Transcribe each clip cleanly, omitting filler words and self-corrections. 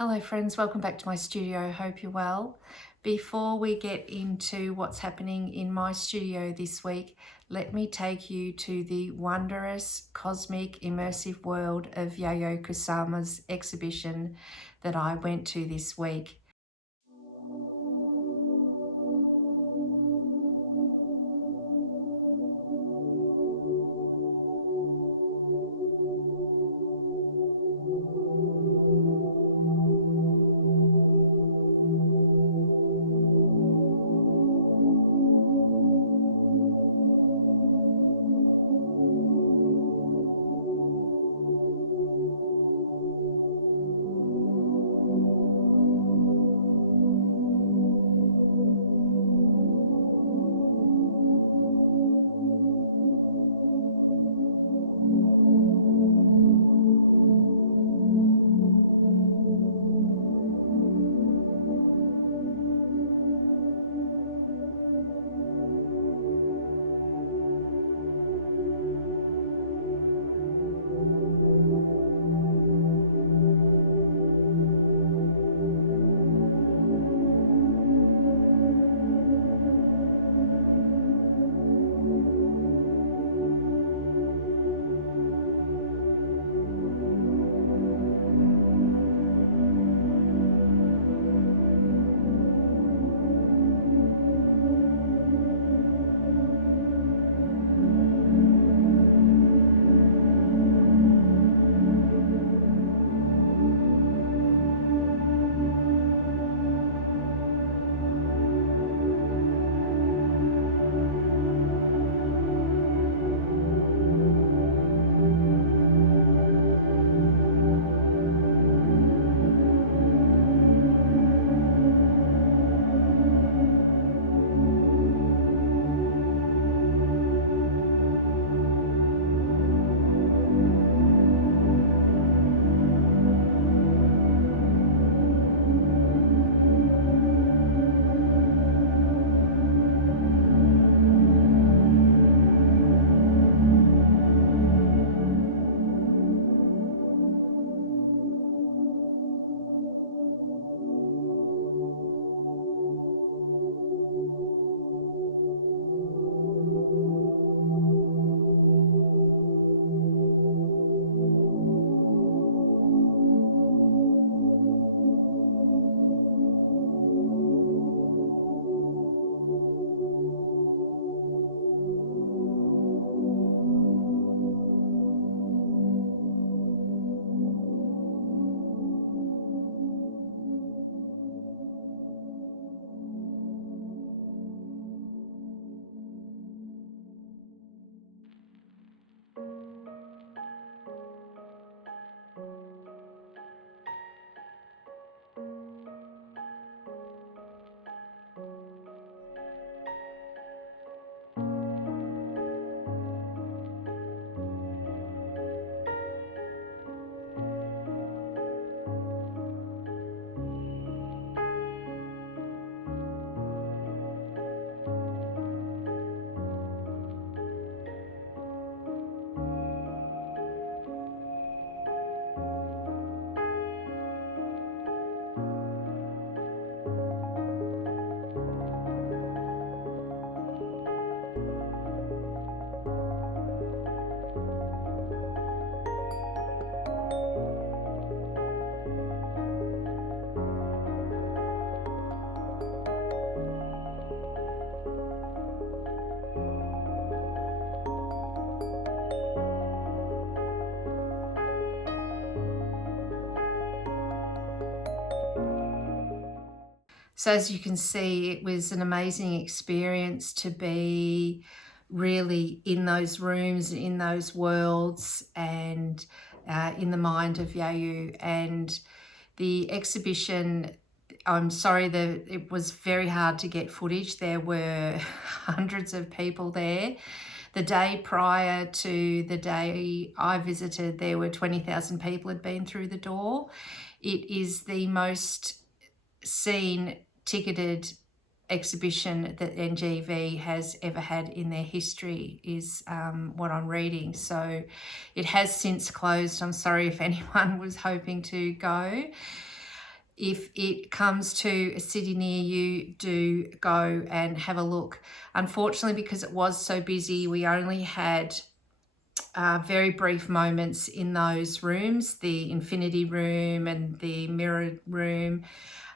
Hello friends, welcome back to my studio. Hope you're well. Before we get into what's happening in my studio this week, let me take you to the wondrous, cosmic, immersive world of Yayoi Kusama's exhibition that I went to this week. So as you can see, it was an amazing experience to be really in those rooms, in those worlds, and in the mind of Yayu. And the exhibition, I'm sorry that it was very hard to get footage. There were hundreds of people there. The day prior to the day I visited, there were 20,000 people had been through the door. It is the most seen ticketed exhibition that NGV has ever had in their history, is what I'm reading. So it has since closed. I'm sorry if anyone was hoping to go. if it comes to a city near you, do go and have a look. Unfortunately, because it was so busy, we only had very brief moments in those rooms, the infinity room and the mirror room,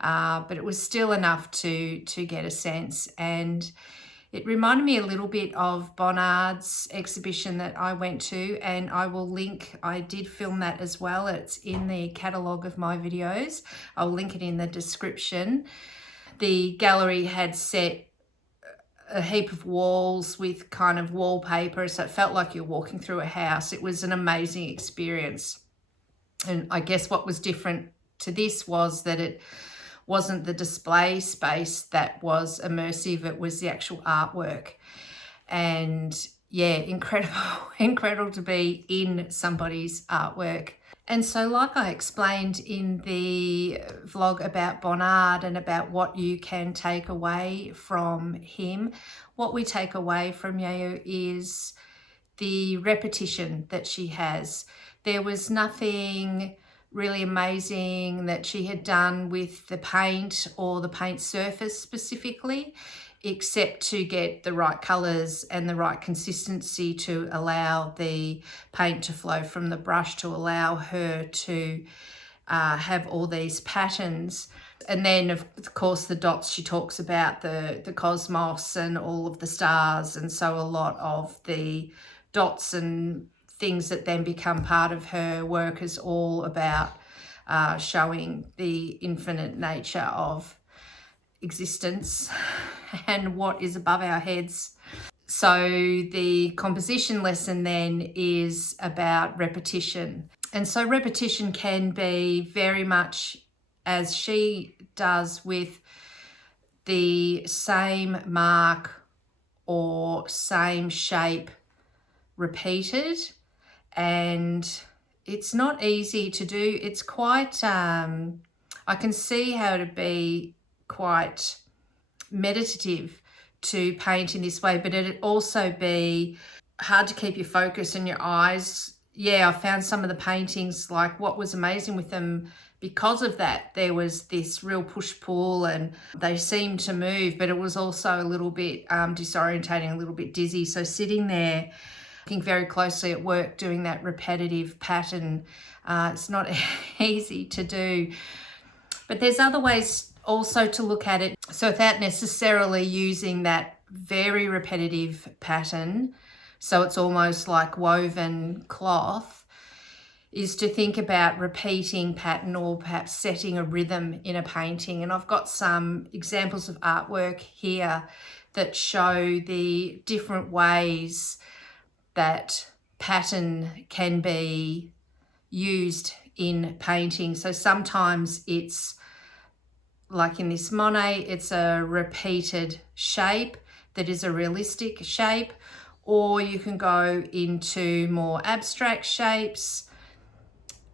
but it was still enough to get a sense. And it reminded me a little bit of Bonnard's exhibition that I went to, and I will link, I did film that as well. It's in the catalogue of my videos. I'll link it in the description. The gallery had set a heap of walls with kind of wallpaper, so it felt like you're walking through a house. It was an amazing experience. And I guess what was different to this was that it wasn't the display space that was immersive, it was the actual artwork. And yeah, incredible to be in somebody's artwork. And so, like I explained in the vlog about Bonnard and about what you can take away from him, what we take away from Yayoi is the repetition that she has. There was nothing really amazing that she had done with the paint or the paint surface specifically, except to get the right colours and the right consistency to allow the paint to flow from the brush, to allow her to have all these patterns. And then of course the dots, she talks about the cosmos and all of the stars, and so a lot of the dots and things that then become part of her work is all about showing the infinite nature of existence and what is above our heads. So the composition lesson then is about repetition. And so repetition can be very much, as she does, with the same mark or same shape repeated. And it's not easy to do. It's quite, I can see how it'd be quite meditative to paint in this way, but it'd also be hard to keep your focus and your eyes. Yeah, I found some of the paintings, like what was amazing with them, because of that, there was this real push-pull and they seemed to move, but it was also a little bit disorientating, a little bit dizzy. So sitting there, looking very closely at work, doing that repetitive pattern, it's not easy to do. But there's other ways also to look at it. So without necessarily using that very repetitive pattern, so it's almost like woven cloth, is to think about repeating pattern or perhaps setting a rhythm in a painting. And I've got some examples of artwork here that show the different ways that pattern can be used in painting. So sometimes it's like in this Monet, it's a repeated shape that is a realistic shape, or you can go into more abstract shapes.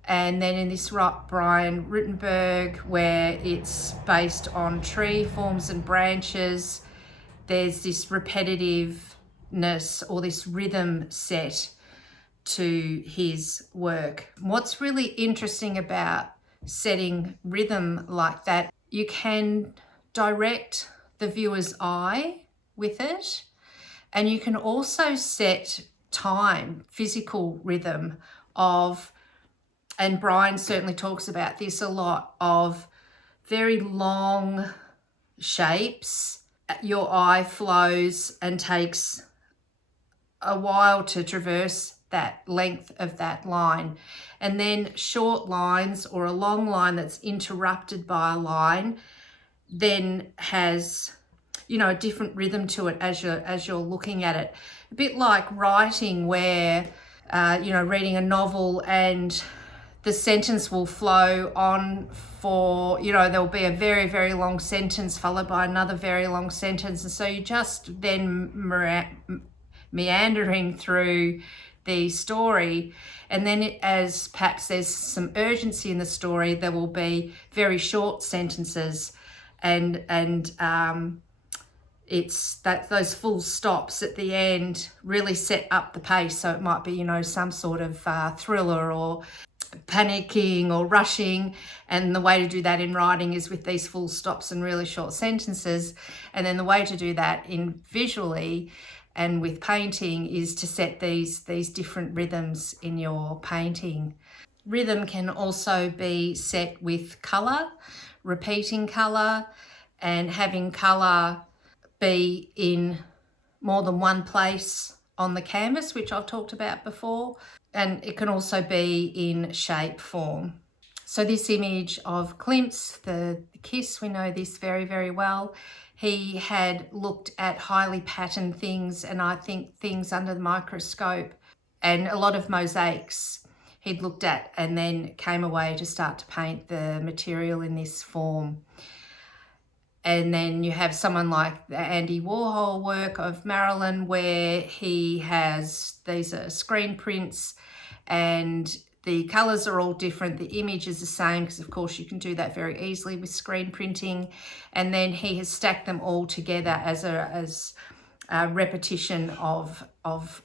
And then in this Brian Rittenberg, where it's based on tree forms and branches, there's this repetitiveness or this rhythm set to his work. What's really interesting about setting rhythm like that, you can direct the viewer's eye with it, and you can also set time, physical rhythm of, and Brian certainly talks about this a lot, of very long shapes. Your eye flows and takes a while to traverse that length of that line. And then short lines or a long line that's interrupted by a line then has, you know, a different rhythm to it as you're looking at it. A bit like writing, where you know, reading a novel and the sentence will flow on for, you know, there'll be a very, very long sentence followed by another very long sentence. And so you just then meandering through the story. And then as perhaps there's some urgency in the story, there will be very short sentences, and it's that those full stops at the end really set up the pace. So it might be, you know, some sort of thriller or panicking or rushing, and the way to do that in writing is with these full stops and really short sentences. And then the way to do that in visually and with painting is to set these different rhythms in your painting. Rhythm can also be set with colour, repeating colour, and having colour be in more than one place on the canvas, which I've talked about before. And it can also be in shape form. So this image of Klimt's, the kiss, we know this very, very well. He had looked at highly patterned things, and I think things under the microscope, and a lot of mosaics he'd looked at, and then came away to start to paint the material in this form. And then you have someone like the Andy Warhol work of Marilyn, where he has, these are screen prints, and the colours are all different. The image is the same, because of course you can do that very easily with screen printing. And then he has stacked them all together as a repetition of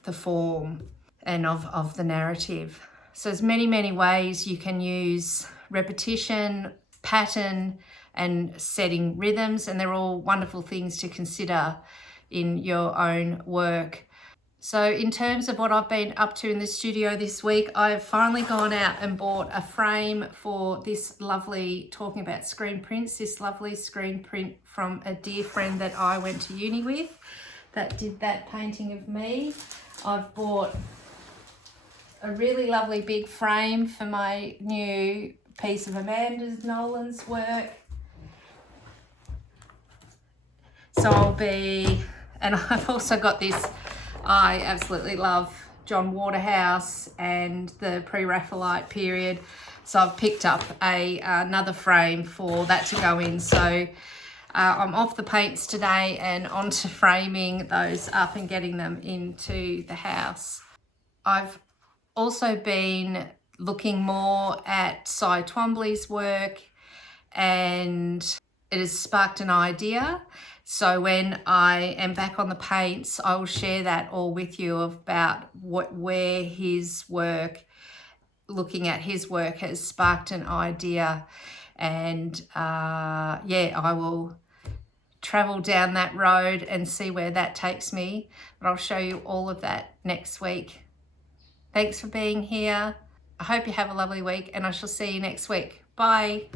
the form and of the narrative. So there's many, many ways you can use repetition, pattern, and setting rhythms, and they're all wonderful things to consider in your own work. So in terms of what I've been up to in the studio this week, I've finally gone out and bought a frame for this lovely, talking about screen prints, this lovely screen print from a dear friend that I went to uni with that did that painting of me. I've bought a really lovely big frame for my new piece of Amanda Nolan's work. So and I've also got this, I absolutely love John Waterhouse and the pre-Raphaelite period. So I've picked up another frame for that to go in. So I'm off the paints today and onto framing those up and getting them into the house. I've also been looking more at Cy Twombly's work, and it has sparked an idea. So when I am back on the paints, I will share that all with you about where his work, looking at his work, has sparked an idea. And yeah, I will travel down that road and see where that takes me. But I'll show you all of that next week. Thanks for being here. I hope you have a lovely week, and I shall see you next week. Bye.